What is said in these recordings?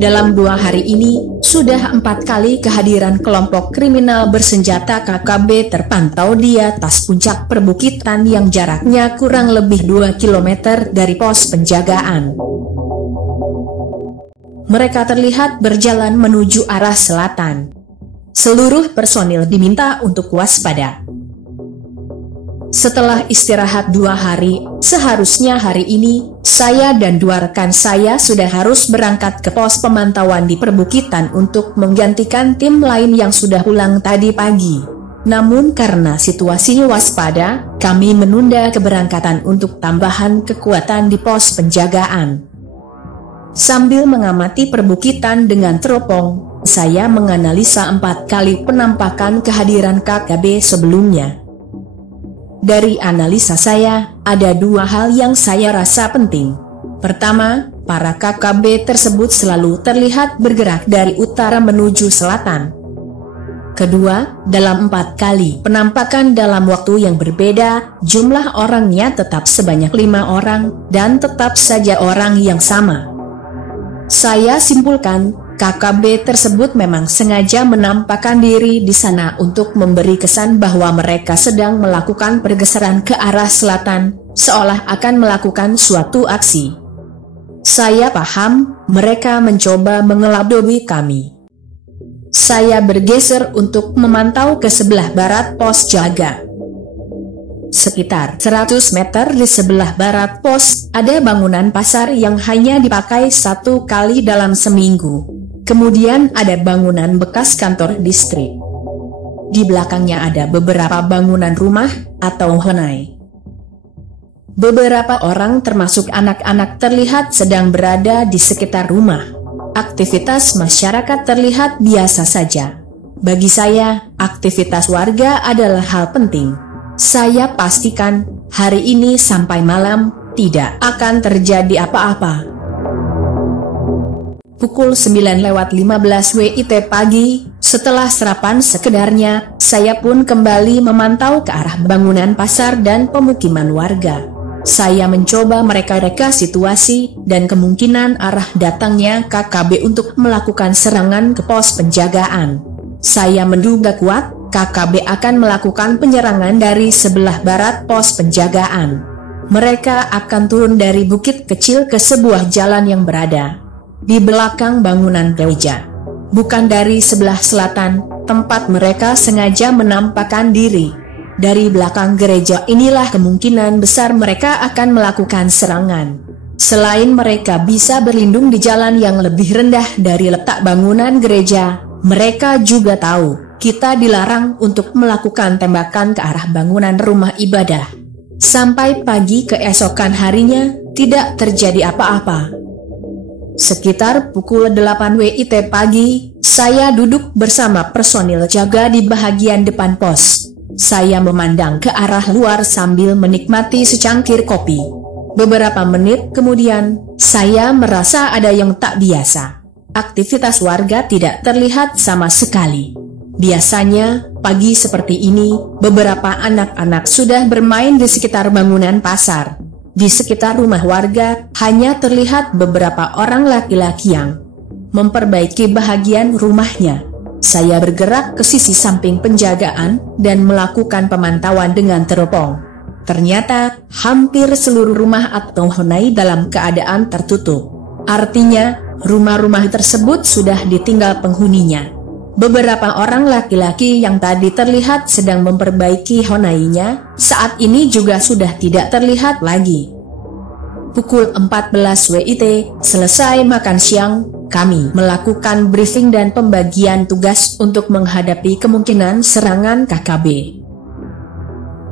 Dalam 2 hari ini, sudah 4 kali kehadiran kelompok kriminal bersenjata KKB terpantau di atas puncak perbukitan yang jaraknya kurang lebih 2 km dari pos penjagaan. Mereka terlihat berjalan menuju arah selatan. Seluruh personil diminta untuk waspada. Setelah istirahat 2 hari, seharusnya hari ini, saya dan 2 rekan saya sudah harus berangkat ke pos pemantauan di perbukitan untuk menggantikan tim lain yang sudah pulang tadi pagi. Namun karena situasinya waspada, kami menunda keberangkatan untuk tambahan kekuatan di pos penjagaan. Sambil mengamati perbukitan dengan teropong, saya menganalisa 4 kali penampakan kehadiran KKB sebelumnya. Dari analisa saya, ada 2 hal yang saya rasa penting. Pertama, para KKB tersebut selalu terlihat bergerak dari utara menuju selatan. Kedua, dalam 4 kali penampakan dalam waktu yang berbeda, jumlah orangnya tetap sebanyak 5 orang, dan tetap saja orang yang sama. Saya simpulkan, KKB tersebut memang sengaja menampakkan diri di sana untuk memberi kesan bahwa mereka sedang melakukan pergeseran ke arah selatan, seolah akan melakukan suatu aksi. Saya paham, mereka mencoba mengelabui kami. Saya bergeser untuk memantau ke sebelah barat pos jaga. Sekitar 100 meter di sebelah barat pos, ada bangunan pasar yang hanya dipakai 1 kali dalam seminggu. Kemudian ada bangunan bekas kantor distrik. Di belakangnya ada beberapa bangunan rumah atau honai. Beberapa orang termasuk anak-anak terlihat sedang berada di sekitar rumah. Aktivitas masyarakat terlihat biasa saja. Bagi saya, aktivitas warga adalah hal penting. Saya pastikan, hari ini sampai malam, tidak akan terjadi apa-apa. Pukul 9:15 WIT pagi, setelah sarapan sekedarnya, saya pun kembali memantau ke arah bangunan pasar dan pemukiman warga. Saya mencoba mereka-reka situasi dan kemungkinan arah datangnya KKB untuk melakukan serangan ke pos penjagaan. Saya menduga kuat, KKB akan melakukan penyerangan dari sebelah barat pos penjagaan. Mereka akan turun dari bukit kecil ke sebuah jalan yang berada di belakang bangunan gereja. Bukan dari sebelah selatan, tempat mereka sengaja menampakkan diri. Dari belakang gereja inilah kemungkinan besar mereka akan melakukan serangan. Selain mereka bisa berlindung di jalan yang lebih rendah dari letak bangunan gereja, mereka juga tahu kita dilarang untuk melakukan tembakan ke arah bangunan rumah ibadah. Sampai pagi keesokan harinya, tidak terjadi apa-apa. Sekitar pukul 8 WIT pagi, saya duduk bersama personil jaga di bagian depan pos. Saya memandang ke arah luar sambil menikmati secangkir kopi. Beberapa menit kemudian, saya merasa ada yang tak biasa. Aktivitas warga tidak terlihat sama sekali. Biasanya, pagi seperti ini, beberapa anak-anak sudah bermain di sekitar bangunan pasar. Di sekitar rumah warga, hanya terlihat beberapa orang laki-laki yang memperbaiki bahagian rumahnya. Saya bergerak ke sisi samping penjagaan dan melakukan pemantauan dengan teropong. Ternyata, hampir seluruh rumah atau honai dalam keadaan tertutup. Artinya, rumah-rumah tersebut sudah ditinggal penghuninya. Beberapa orang laki-laki yang tadi terlihat sedang memperbaiki honainya, saat ini juga sudah tidak terlihat lagi. Pukul 14 WIT, selesai makan siang, kami melakukan briefing dan pembagian tugas untuk menghadapi kemungkinan serangan KKB.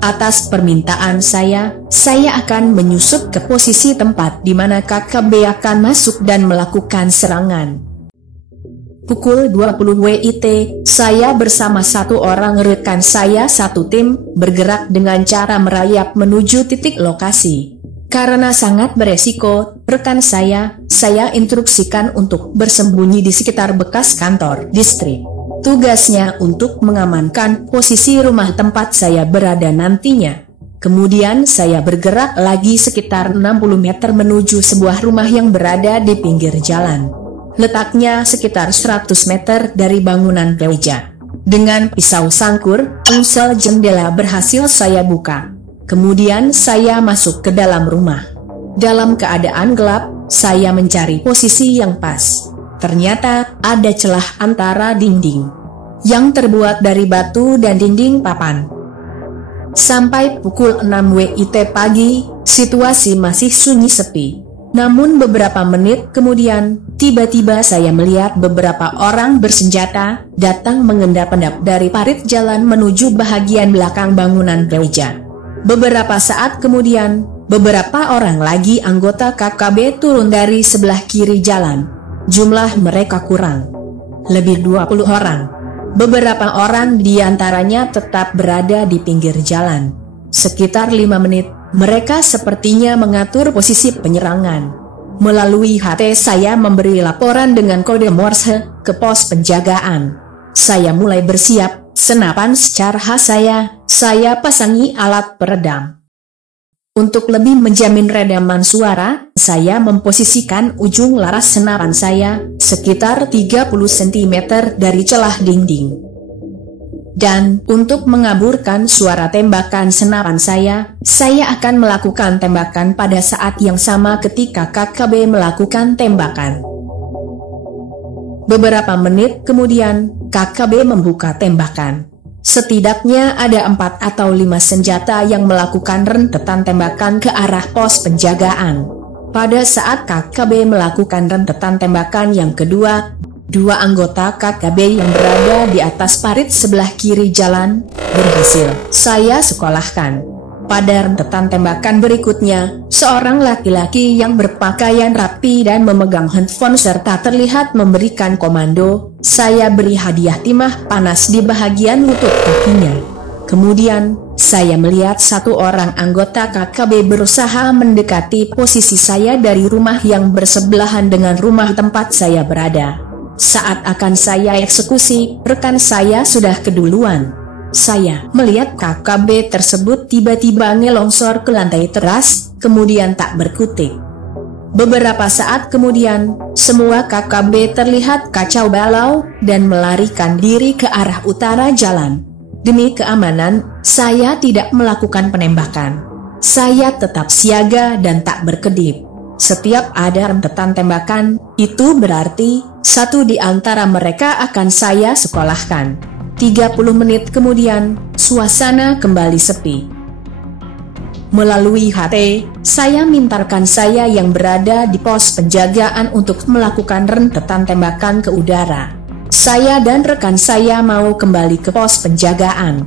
Atas permintaan saya akan menyusup ke posisi tempat di mana KKB akan masuk dan melakukan serangan. Pukul 20 WIT, saya bersama 1 orang rekan saya satu tim, bergerak dengan cara merayap menuju titik lokasi. Karena sangat beresiko, rekan saya instruksikan untuk bersembunyi di sekitar bekas kantor distrik. Tugasnya untuk mengamankan posisi rumah tempat saya berada nantinya. Kemudian saya bergerak lagi sekitar 60 meter menuju sebuah rumah yang berada di pinggir jalan. letaknya sekitar 100 meter dari bangunan gereja. Dengan pisau sangkur, engsel jendela berhasil saya buka. Kemudian saya masuk ke dalam rumah. Dalam keadaan gelap, saya mencari posisi yang pas. Ternyata ada celah antara dinding yang terbuat dari batu dan dinding papan. Sampai pukul 6 WIT pagi, situasi masih sunyi sepi. Namun beberapa menit kemudian, tiba-tiba saya melihat beberapa orang bersenjata datang mengendap-endap dari parit jalan menuju bahagian belakang bangunan gereja. Beberapa saat kemudian, beberapa orang lagi anggota KKB turun dari sebelah kiri jalan. Jumlah mereka kurang lebih 20 orang. Beberapa orang di antaranya tetap berada di pinggir jalan. Sekitar 5 menit, mereka sepertinya mengatur posisi penyerangan. Melalui HT saya memberi laporan dengan kode Morse ke pos penjagaan. Saya mulai bersiap, senapan secara khas saya pasangi alat peredam. Untuk lebih menjamin redaman suara, saya memposisikan ujung laras senapan saya sekitar 30 cm dari celah dinding. Dan untuk mengaburkan suara tembakan senapan saya akan melakukan tembakan pada saat yang sama ketika KKB melakukan tembakan. Beberapa menit kemudian, KKB membuka tembakan. Setidaknya ada 4 atau 5 senjata yang melakukan rentetan tembakan ke arah pos penjagaan. Pada saat KKB melakukan rentetan tembakan yang kedua, 2 anggota KKB yang berada di atas parit sebelah kiri jalan berhasil saya sekolahkan. Pada rentetan tembakan berikutnya, seorang laki-laki yang berpakaian rapi dan memegang handphone serta terlihat memberikan komando, saya beri hadiah timah panas di bahagian lutut kakinya. Kemudian, saya melihat satu orang anggota KKB berusaha mendekati posisi saya dari rumah yang bersebelahan dengan rumah tempat saya berada. Saat akan saya eksekusi, rekan saya sudah keduluan. Saya melihat KKB tersebut tiba-tiba ngelongsor ke lantai teras, kemudian tak berkutik. Beberapa saat kemudian, semua KKB terlihat kacau balau dan melarikan diri ke arah utara jalan. Demi keamanan, saya tidak melakukan penembakan. Saya tetap siaga dan tak berkedip. Setiap ada rentetan tembakan, itu berarti satu di antara mereka akan saya sekolahkan. 30 menit kemudian, suasana kembali sepi. Melalui HT, saya mintarkan saya yang berada di pos penjagaan untuk melakukan rentetan tembakan ke udara. Saya dan rekan saya mau kembali ke pos penjagaan.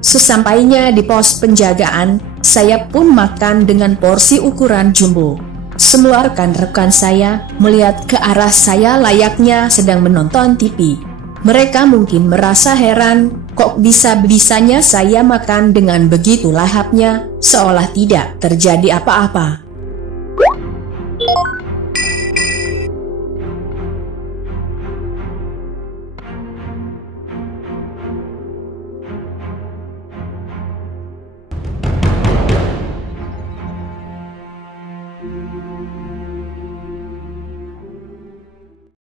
Sesampainya di pos penjagaan, saya pun makan dengan porsi ukuran jumbo. Semua rekan-rekan saya melihat ke arah saya layaknya sedang menonton TV. Mereka mungkin merasa heran, kok bisa-bisanya saya makan dengan begitu lahapnya, seolah tidak terjadi apa-apa.